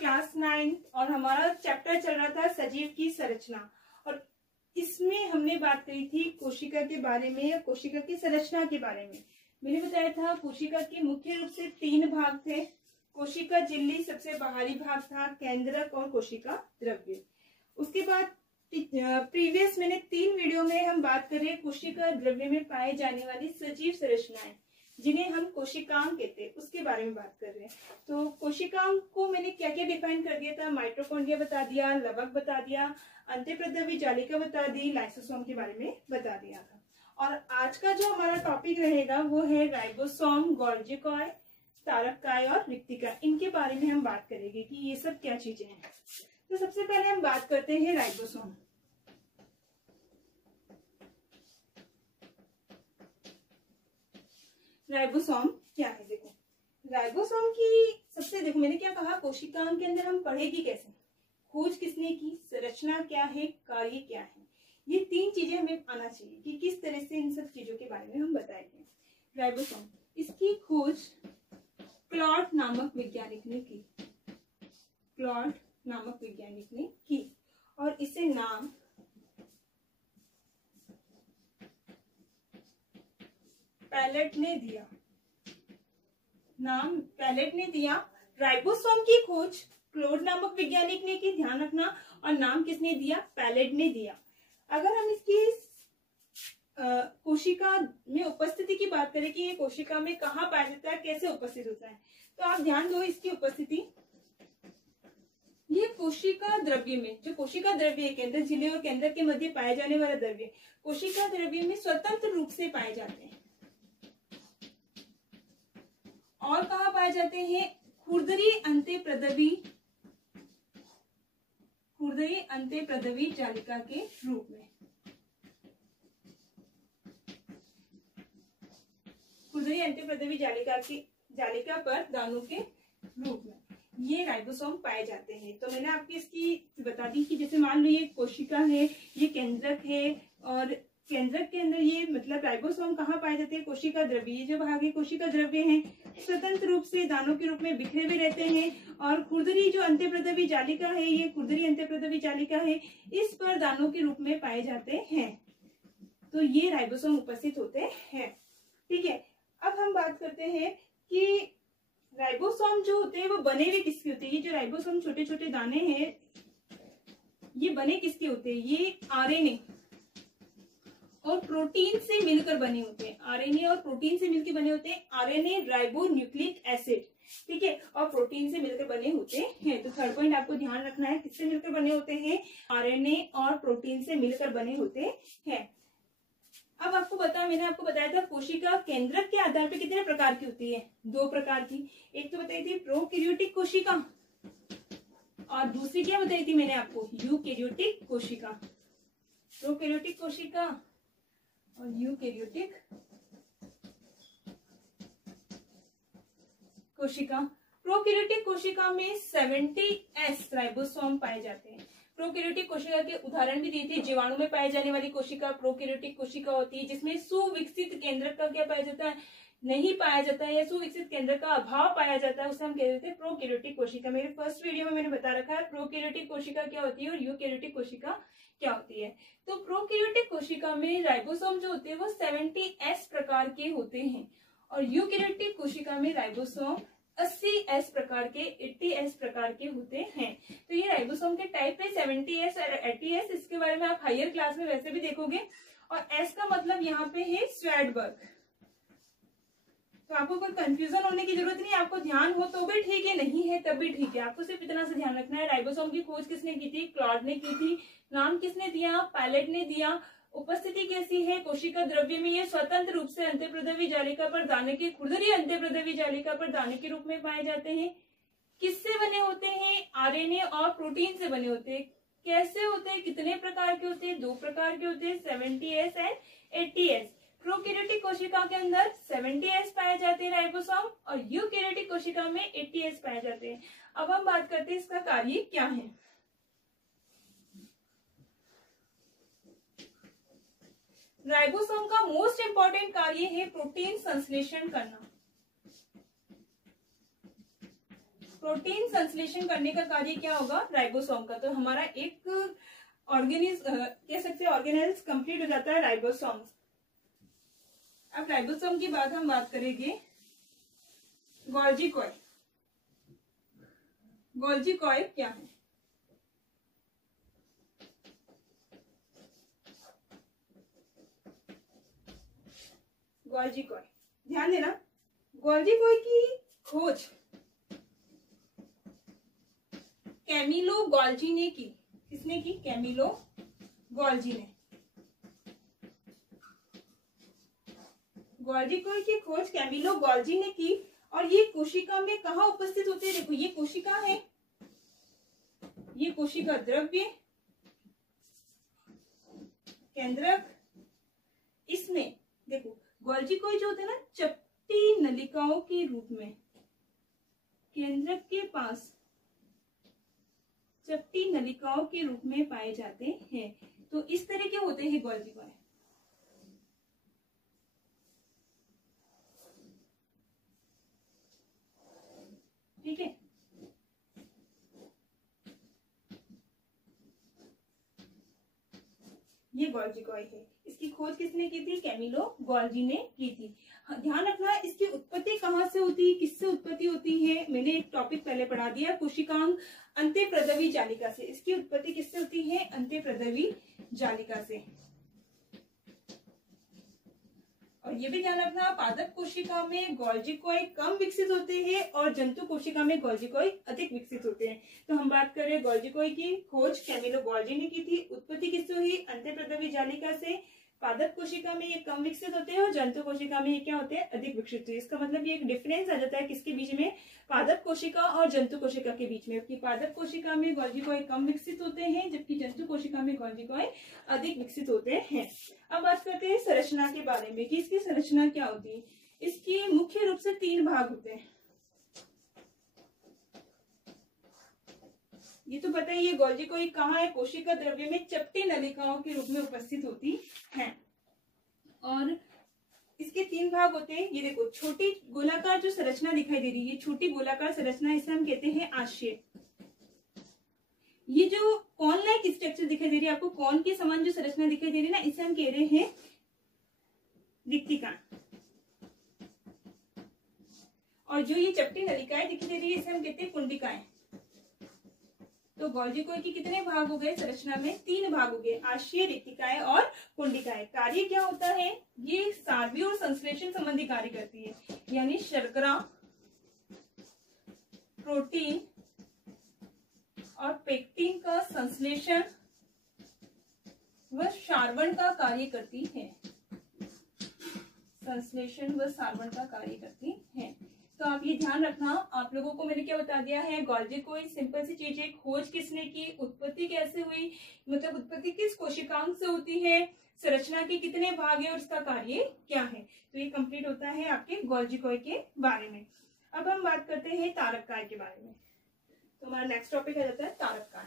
Class 9 और हमारा chapter चल रहा था सजीव की संरचना। और इसमें हमने बात करी थी कोशिका के बारे में या कोशिका की संरचना के बारे में। मैंने बताया था कोशिका के मुख्य रूप से 3 भाग थे। कोशिका झिल्ली सबसे बाहरी भाग था, केंद्रक और कोशिका द्रव्य। उसके बाद प्रीवियस मैंने 3 वीडियो में हम बात कर रहे हैं कोशिका द्रव्य में पाए जाने वाली सजीव संरचनाएं, जिन्हें हम कोशिकांग कहते हैं, उसके बारे में बात कर रहे हैं। तो कोशिकांग को मैंने क्या क्या डिफाइन कर दिया था, माइटोकॉन्ड्रिया बता दिया, लवक बता दिया, अंतःप्रद्रवी जालिका बता दी, लाइसोसोम के बारे में बता दिया था। और आज का जो हमारा टॉपिक रहेगा वो है राइबोसोम, गोल्जी कॉय, तारककाय और रिक्तिका। इनके बारे में हम बात करेंगे कि ये सब क्या चीजें हैं। तो सबसे पहले हम बात करते हैं राइबोसोम। राइबोसोम क्या है? देखो राइबोसोम की सबसे मैंने क्या कहा, कोशिकांग के अंदर हम पढ़ेगी कैसे, खोज किसने की, संरचना क्या है, कार्य क्या है, ये 3 चीजें हमें आना चाहिए कि किस तरह से इन सब चीजों के बारे में हम बताएंगे। राइबोसोम, इसकी खोज क्लॉड नामक वैज्ञानिक ने की, क्लॉड नामक वैज्ञानिक ने की और इसे नाम पैलेट ने दिया, नाम पैलेट ने दिया। राइबोसोम की खोज क्लॉड नामक वैज्ञानिक ने की, ध्यान रखना, और नाम किसने दिया, पैलेट ने दिया। अगर हम इसकी कोशिका में उपस्थिति की बात करें कि ये कोशिका में कहाँ पाया जाता है, कैसे उपस्थित होता है, तो आप ध्यान दो इसकी उपस्थिति, ये कोशिका द्रव्य में, जो कोशिका द्रव्य है, केंद्र झिल्ली और केंद्र के मध्य पाए जाने वाला द्रव्य, कोशिका द्रव्य में स्वतंत्र रूप से पाए जाते हैं। और कहाँ पाए जाते हैं, खुरदरी अंतःप्रद्रवी जालिका के रूप में, खुरदरी अंतःप्रद्रवी जालिका पर दानों के रूप में ये राइबोसोम पाए जाते हैं। तो मैंने आपकी इसकी बता दी कि जैसे मान लो ये कोशिका है, ये केंद्रक है, और केंद्रक के अंदर ये मतलब राइबोसोम कहाँ पाए जाते हैं, कोशिका द्रव्य। ये जो भाग है कोशिका द्रव्य है, स्वतंत्र रूप से दानों के रूप में बिखरे हुए रहते हैं। और खुरदरी जो अंतःप्रद्रवी जालिका है, ये खुरदरी अंतःप्रद्रवी जालिका है, इस पर दानों के रूप में पाए जाते हैं। तो ये राइबोसोम उपस्थित होते हैं। ठीक है, अब हम बात करते हैं कि राइबोसोम जो होते हैं वो बने हुए किसके होते हैं। ये जो राइबोसोम छोटे छोटे दाने हैं, ये बने किसके होते हैं, ये आरएनए और प्रोटीन से मिलकर बने होते हैं। आरएनए और प्रोटीन से मिलकर बने होते हैं, आरएनए राइबो न्यूक्लिक एसिड, ठीक है, और प्रोटीन से मिलकर बने होते हैं। तो थर्ड पॉइंट आपको ध्यान रखना है, किससे मिलकर बने होते हैं, आरएनए और प्रोटीन से मिलकर बने होते हैं। अब मैंने आपको बताया था कोशिका केंद्रक के आधार पर कितने प्रकार की होती है, 2 प्रकार की। एक तो बताई थी प्रोकैरियोटिक कोशिका और दूसरी क्या बताई थी मैंने आपको, यूकैरियोटिक कोशिका। प्रोकैरियोटिक कोशिका और यूकैरियोटिक कोशिका। प्रोकैरियोटिक कोशिका में 70S राइबोसोम पाए जाते हैं। प्रोकैरियोटिक कोशिका के उदाहरण भी दिए थे, जीवाणु में पाए जाने वाली कोशिका प्रोकैरियोटिक कोशिका होती है, जिसमें सुविकसित केंद्रक का क्या पाया जाता है, नहीं पाया जाता है, या सुविकसित केंद्र का अभाव पाया जाता है, उसे हम कहते हैं प्रोकैरियोटिक कोशिका। मेरे फर्स्ट वीडियो में मैंने बता रखा है प्रोकैरियोटिक कोशिका क्या होती है और यूकैरियोटिक कोशिका क्या होती है। तो प्रोकैरियोटिक कोशिका में राइबोसोम जो होते हैं वो 70S प्रकार के होते हैं और यूकैरियोटिक कोशिका में राइबोसोम 80S प्रकार के, 80S प्रकार के होते हैं। तो ये राइबोसोम के टाइप है 70S और 80S, इसके बारे में आप हायर क्लास में वैसे भी देखोगे। और S का मतलब यहाँ पे है स्वेडबर्ग। तो आपको कोई कंफ्यूजन होने की जरूरत नहीं है, आपको ध्यान हो तो भी ठीक है, नहीं है तब भी ठीक है, आपको सिर्फ इतना सा ध्यान रखना है। राइबोसोम की खोज किसने की थी, क्लॉड ने की थी। नाम किसने दिया, पैलेट ने दिया। उपस्थिति कैसी है, कोशिका द्रव्य में ये स्वतंत्र रूप से अंतःप्रद्रवी जालिका पर दाने के, खुरदरी अंतःप्रद्रवी जालिका पर दाने के रूप में पाए जाते हैं। किससे बने होते हैं, आरएनए और प्रोटीन से बने होते हैं। कैसे होते हैं, कितने प्रकार के होते हैं, 2 प्रकार के होते हैं, 70S एंड 80S। प्रोकैरियोटिक कोशिका के अंदर 70S पाए जाते हैं राइबोसोम और यूकैरियोटिक कोशिका में 80S पाए जाते हैं। अब हम बात करते हैं इसका कार्य क्या है। राइबोसोम का मोस्ट इंपॉर्टेंट कार्य है प्रोटीन संश्लेषण करना। प्रोटीन संश्लेषण करने का कार्य क्या होगा, राइबोसोम का। तो हमारा एक कह सकते हैं ऑर्गेनेल्स कंप्लीट हो जाता है राइबोसोम। अब राइबोसोम के बाद हम बात करेंगे गोल्जी कॉइल। गोल्जी कॉइल क्या है? गोल्जी कॉइल, ध्यान देना, गोल्जी कॉइल की खोज कैमिलो गोल्जी ने की। किसने की? कैमिलो गोल्जी ने। गोल्जी कॉइल की खोज कैमिलो गोल्जी ने की। और ये कोशिका में कहाँ उपस्थित होते हैं? देखो ये कोशिका है, ये कोशिका द्रव्य केंद्रक। इसमें देखो गोल्जी कॉइल जो होते हैं ना, चपटी नलिकाओं के रूप में केंद्रक के पास चपटी नलिकाओं के रूप में पाए जाते हैं। तो इस तरह के होते हैं गोल्जी कॉइल। ठीक है, ये गोल्जी कॉइल है। इसकी खोज किसने की थी? कैमिलो गोल्जी ने की थी। ध्यान रखना, इसकी उत्पत्ति कहाँ से होती है, किससे उत्पत्ति होती है? मैंने एक टॉपिक पहले पढ़ा दिया, कोशिकांग अंत्यप्रदवी जालिका से। इसकी उत्पत्ति किससे होती है? अंत्यप्रदवी जालिका से। और ये भी ध्यान रखना, पादप कोशिका में गोल्जी कॉइल कम विकसित होते हैं और जंतु कोशिका में गोल्जी कॉइल अधिक विकसित होते हैं। तो हम बात कर रहे हैं गोल्जी कॉइल की खोज कैमिलो गोल्जी ने की थी। उत्पत्ति किससे हुई? अंत्यप्रदवी जालिका से। पादप कोशिका में ये कम विकसित होते हैं और जंतु कोशिका में ये क्या होते हैं? अधिक विकसित होते हैं। इसका मतलब ये एक डिफरेंस आ जाता है किसके बीच में? पादप कोशिका और जंतु कोशिका के बीच में। कि पादप कोशिका में गोल्जी कॉइल कम विकसित होते हैं, जबकि जंतु कोशिका में गोल्जी कॉइल अधिक विकसित होते हैं। अब बात करते हैं संरचना के बारे में कि इसकी संरचना क्या होती है। इसकी मुख्य रूप से 3 भाग होते हैं। ये तो पता है, ये गोल्जी कॉइल कहाँ है? कोशिका द्रव्य में चपटी नलिकाओं के रूप में उपस्थित होती है। और इसके 3 भाग होते हैं। ये देखो, छोटी गोलाकार जो संरचना दिखाई दे रही है, छोटी गोलाकार संरचना, इसे हम कहते हैं आशय। ये जो कॉन लाइक स्ट्रक्चर दिखाई दे रही है आपको, कॉन के समान जो संरचना दिखाई दे रही है ना, इसे हम कह रहे हैं रिक्तिका। और जो ये चपटी नलिकाएं दिखाई दे रही है, इसे हम कहते हैं कुंडिकाएं। तो गोल्जी कॉइल के कितने भाग हो गए संरचना में? 3 भाग हो गए, आशय, रिक्तिकाएं और कुंडिकाएं। कार्य क्या होता है? ये सारवी और संश्लेषण संबंधी कार्य करती है, यानी शर्करा, प्रोटीन और पेक्टिन का संश्लेषण व सारवण का कार्य करती है। संश्लेषण व सारवण का कार्य करती है। तो आप ये ध्यान रखना, आप लोगों को मैंने क्या बता दिया है? गोल्जी कॉइल सिंपल सी चीज है। खोज किसने की? उत्पत्ति कैसे हुई, मतलब उत्पत्ति किस कोशिकांग से होती है, संरचना के कितने भाग है और इसका कार्य क्या है। तो ये कंप्लीट होता है आपके गोल्जी कॉइल के बारे में। अब हम बात करते हैं तारककाय के बारे में। तो हमारा नेक्स्ट टॉपिक आ जाता है तारककाय।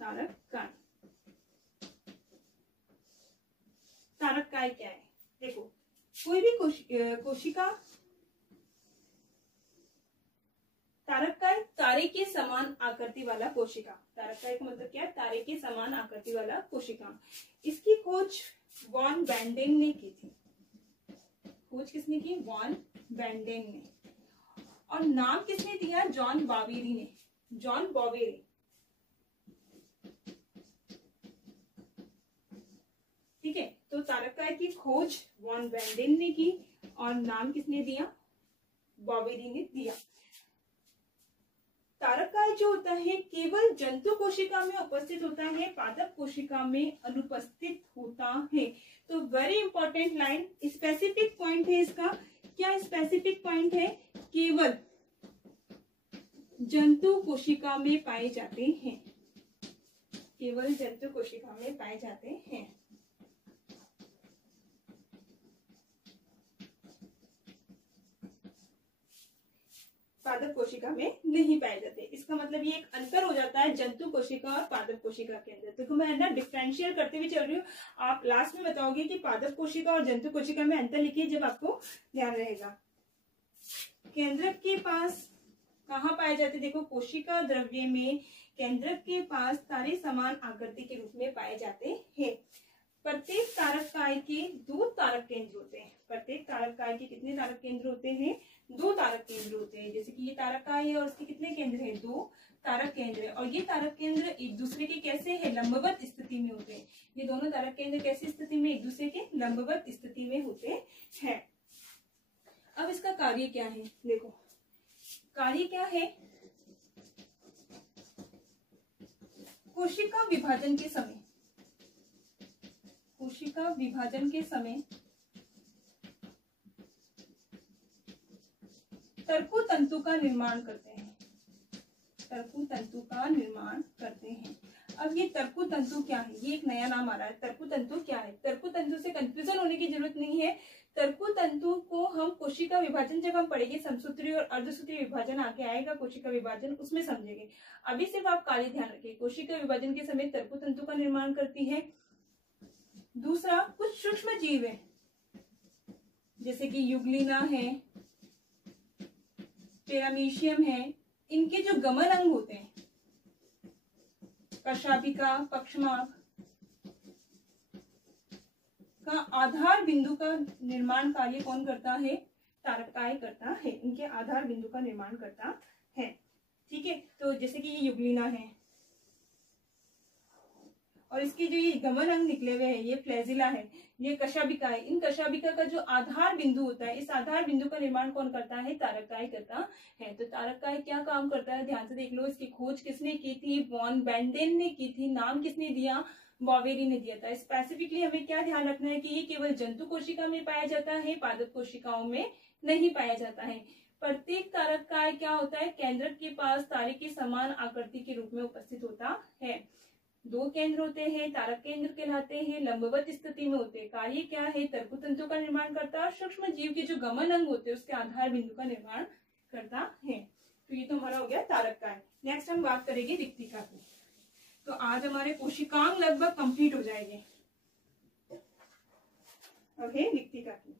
तारककाय, तारककाय क्या है? देखो, कोई भी कोशिका, तारककाय तारे के समान आकृति वाला कोशिका। तारककाय का मतलब क्या है? तारे के समान आकृति वाला कोशिका। इसकी खोज वॉन बेंडेन ने की थी। खोज किसने की? वॉन बेंडेन ने। और नाम किसने दिया? जॉन बॉवेरी ने। जॉन बॉवेरी। ठीक है, तो तारककाय की खोज वॉन बेंडेन ने की और नाम किसने दिया? बॉवेरी ने दिया। तारककाय जो होता है केवल जंतु कोशिका में उपस्थित होता है, पादप कोशिका में अनुपस्थित होता है। तो very important line, specific point है इसका। क्या स्पेसिफिक पॉइंट है? केवल जंतु कोशिका में पाए जाते हैं। केवल जंतु कोशिका में पाए जाते हैं। पादप कोशिका में नहीं पाए जाते। इसका मतलब ये एक अंतर हो जाता है जंतु कोशिका और पादप कोशिका के अंदर। तो मैं ना डिफरेंशियल करते हुए चल रही हूँ, आप लास्ट में बताओगे कि पादप कोशिका और जंतु कोशिका में अंतर लिखिए जब आपको ध्यान रहेगा। केंद्रक के पास कहाँ पाए जाते, देखो कोशिका द्रव्य में केंद्रक के पास तारे समान आकृति के रूप में पाए जाते हैं। प्रत्येक तारक काय के 2 तारक केंद्र होते हैं। प्रत्येक तारक काय के कितने तारक केंद्र होते हैं, 2 तारक केंद्र होते हैं। जैसे कि ये तारक काय है और उसके कितने केंद्र हैं, 2 तारक केंद्र है। और ये तारक केंद्र एक दूसरे के कैसे है, लंबवत स्थिति में होते हैं। ये दोनों तारक केंद्र कैसी स्थिति में, एक दूसरे के लंबवत स्थिति में होते हैं। अब इसका कार्य क्या है, देखो कार्य क्या है, कोशिका विभाजन के समय, कोशिका विभाजन के समय तरकु तंतु का निर्माण करते हैं, तरकु तंतु का निर्माण करते हैं। अब ये तरकु तंतु क्या है, ये एक नया नाम आ रहा है। तरकु तंतु क्या है, तरकु तंतु से कंफ्यूजन होने की जरूरत नहीं है। तरकु तंतु को हम कोशिका विभाजन जब हम पढ़ेंगे, समसूत्री और अर्धसूत्री विभाजन आके आएगा, कोशिका विभाजन उसमें समझेंगे। अभी सिर्फ आप कार्य ध्यान रखिए, कोशिका विभाजन के समय तरकु तंतु का निर्माण करती है। दूसरा, कुछ सूक्ष्म जीव है जैसे कि युग्लिना है, पैरामीशियम है, इनके जो गमन अंग होते हैं, कशाभिका, पक्षमार्ग का आधार बिंदु का निर्माण कार्य कौन करता है, तारक काय करता है। इनके आधार बिंदु का निर्माण करता है। ठीक है, तो जैसे कि ये युग्लिना है और इसके जो ये गमन अंग निकले हुए हैं, ये फ्लैजिला है, ये कशाभिका है। इन कशाभिका का जो आधार बिंदु होता है, इस आधार बिंदु का निर्माण कौन करता है, तारक काय करता है। तो तारक काय क्या काम करता है, ध्यान से देख लो। इसकी खोज किसने की थी, वॉन बेंडेन ने की थी। नाम किसने दिया, बॉवेरी ने दिया था। स्पेसिफिकली हमें क्या ध्यान रखना है कि ये केवल जंतु कोशिका में पाया जाता है, पादप कोशिकाओं में नहीं पाया जाता है। प्रत्येक तारक काय क्या होता है, केंद्रक के पास तारे के समान आकृति के रूप में उपस्थित होता है। 2 केंद्र होते हैं, तारक केंद्र कहलाते हैं, लंबवत स्थिति में होते हैं। कार्य क्या है, तरकु तंतु का निर्माण करता है, सूक्ष्म जीव के जो गमन अंग होते हैं उसके आधार बिंदु का निर्माण करता है। तो ये तो हमारा हो गया तारक काय। नेक्स्ट हम बात करेंगे रिक्तिका की। तो आज हमारे कोशिकांग लगभग कंप्लीट हो जाएंगे। अब है रिक्तिका की।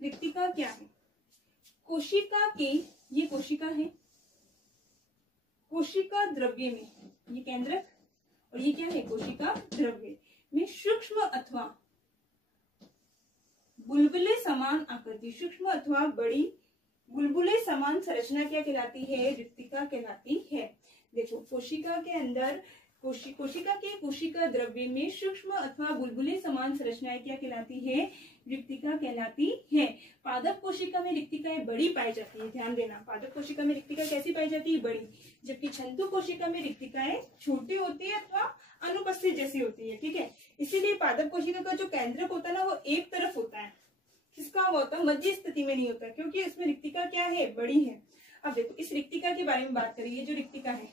रिक्तिका क्या है, कोशिका की, ये कोशिका है, कोशिका द्रव्य में, ये केंद्रक और ये क्या है, कोशिका द्रव्य में सूक्ष्म अथवा बुलबुले समान आकृति, सूक्ष्म अथवा बड़ी बुलबुले समान संरचना क्या कहलाती है, रिक्तिका कहलाती है। देखो कोशिका के अंदर कोशिका के कोशिका द्रव्य में सूक्ष्म अथवा बुलबुले समान संरचनाएं क्या कहलाती है, रिक्तिका कहलाती है। पादप कोशिका में रिक्तिकाएं बड़ी पाई जाती है, ध्यान देना। पादप कोशिका में रिक्तिका कैसी पाई जाती है, बड़ी। जबकि जंतु कोशिका में रिक्तिकाएं छोटी होती है अथवा अनुपस्थित जैसी होती है। ठीक है, इसीलिए पादप कोशिका का जो केंद्रक होता है ना, वो एक तरफ होता है। किसका होता है, मध्य स्थिति में नहीं होता, क्योंकि इसमें रिक्तिका क्या है, बड़ी है। अब देखो इस रिक्तिका के बारे में बात करिए। जो रिक्तिका है,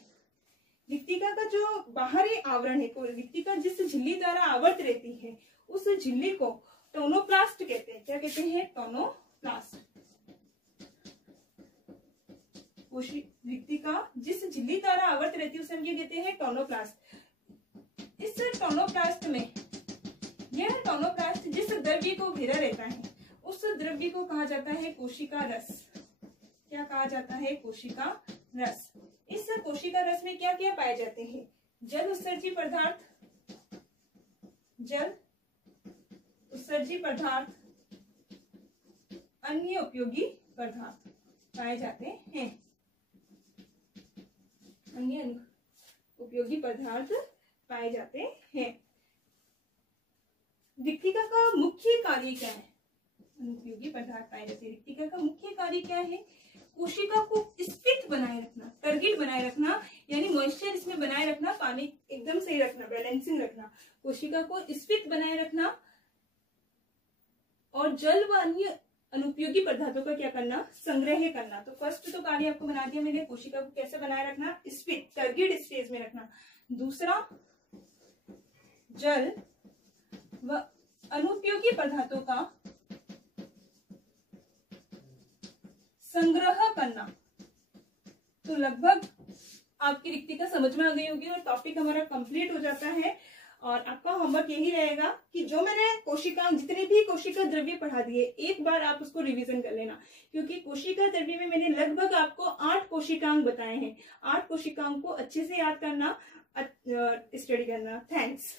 रिक्तिका का जो बाहरी आवरण है, रिक्तिका जिस झिल्ली द्वारा आवृत रहती है, उस झिल्ली को टोनोप्लास्ट कहते हैं। क्या कहते हैं, टोनोप्लास्ट। रिक्तिका जिस झिल्ली द्वारा आवृत रहती है उसे हम क्या कहते हैं, टोनोप्लास्ट। इस टोनोप्लास्ट में, यह टोनोप्लास्ट जिस द्रव्य को घेरा रहता है उस द्रव्य को कहा जाता है कोशिका रस। क्या कहा जाता है, कोशिका रस। इस कोशिका रस में क्या क्या पाए जाते हैं, जल उत्सर्जी पदार्थ, जल उत्सर्जी पदार्थ, अन्य उपयोगी पदार्थ पाए जाते हैं। अन्य उपयोगी पदार्थ पाए जाते हैं। रिक्तिका का मुख्य कार्य क्या है, अनुपयोगी पदार्थ पाए जाते हैं। रिक्तिका का मुख्य कार्य क्या है, कोशिका को स्फीत बनाए रखना, टर्गिड बनाए रखना, यानी मॉइस्चर इसमें बनाए रखना, पानी एकदम सही रखना, बैलेंसिंग रखना, कोशिका को स्फीत बनाए रखना और जल व अन्य अनुपयोगी पदार्थों का क्या करना, संग्रह करना। तो फर्स्ट तो कार्य आपको बना दिया मैंने, कोशिका को कैसे बनाए रखना, स्फीत टर्गिड स्टेज में रखना। दूसरा, जल व अनुपयोगी पदार्थों का संग्रह करना। तो लगभग आपकी रिक्तिका समझ में आ गई होगी और टॉपिक हमारा कंप्लीट हो जाता है। और आपका होमवर्क यही रहेगा कि जो मैंने कोशिकांग, जितने भी कोशिका द्रव्य पढ़ा दिए, एक बार आप उसको रिवीजन कर लेना, क्योंकि कोशिका द्रव्य में मैंने लगभग आपको 8 कोशिकांग बताए हैं। 8 कोशिकांग को अच्छे से याद करना, स्टडी करना। थैंक्स।